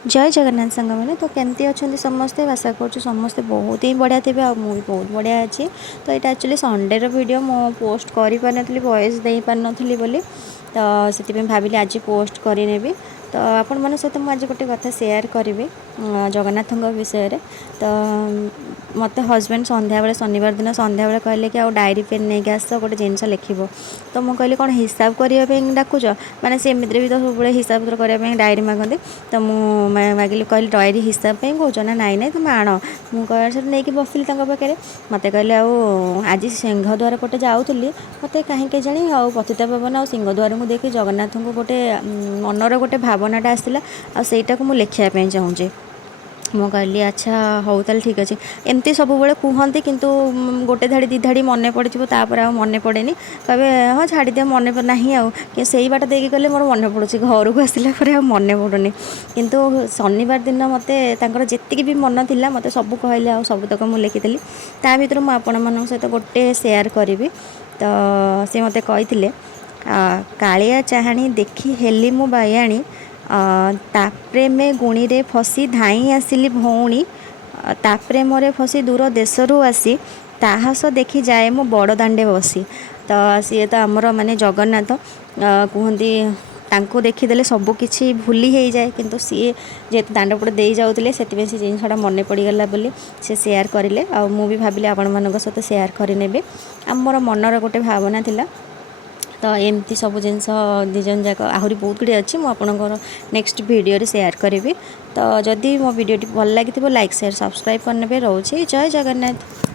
जय जगन्नाथ सांग मैंने तो केमती अच्छा समस्ते आशा कर समस्ते बहुत ही बढ़िया थे आ मुझे बहुत बढ़िया अच्छी। तो यहाँ एक्चुअली संडे वीडियो मु पोस्ट कर पारि वॉइस दे पारि नी बोली तो से भाविली आज पोस्ट करनेबी। तो आपण मन सहित मुझे गोटे कथा सेयार करी जगन्नाथ विषय रे। तो मत हजबैंड संध्या बेले शनिवार दिन संध्या बेले कहले कि आउ डायरी पेन नहीं आस गोटे जिनस लिखो। तो मुझे कहली कौन हिसाब करने डाकुच मैंने से एमती भी तो सब हिसाब पत्र करने डायरी मागती। तो मुझे मागिली कहली डायरी हिसाब पे कौच ना नाई नाई तुम आण मुझे नहीं बसिली पाखे मत कहले आज सिंहद्वार पटे जाऊली मत कहीं जानी पतिता पावन आ सिंहद्वार को देखी जगन्नाथ को गोटे मनर गोटे भावनाटा आसला आईटा को मुझे लिखापी चाहूँगी। मु कहली अच्छा हौ ताल ठीक अच्छे एमती सब बड़े कहते किंतु गोटे धाड़ी दी धाड़ी मन पड़े आ मन पड़े कहे हाँ छाड़ी दिया मन ना कि से बाट देकी गले मोर मन पड़ू घर को आसला मन पड़ूनी। किंतु शनिवार दिन मत जी भी मन था मत सब कहले आ सबतक मुझे लिखी ता भर मुझे आपण मान सहित गोटे सेयार करी। तो सी मत कही कालिया चाहाणी देखी हेली मु बायाणी ताप्रे में गुणी रे फसी धाई आसिली भौणी ताप्रे मोरे फसी दूर देशरू आसी ताहास देखी जाए मु बड़ दांडे बसी। तो सी तो आमर माने जगन्नाथ कहती तांको देखीदेले सबकि भूली हो जाए किंतु सी जेहेतु दांडपट दे जाऊे से जिनसा मन पड़गला बोली से सेयार करें आ भी भाविली आपण मान सहित सेयार करने आमर मनर गोटे भावना थिला। तो एमती सब जिनस दिजन जाक आहरी बहुत गुड़े अच्छी मुझे नेक्स्ट वीडियो सेयार करी। तो जदि मो वीडियो भल लगी लाइक शेयर सब्सक्राइब करने रोचे। जय जगन्नाथ।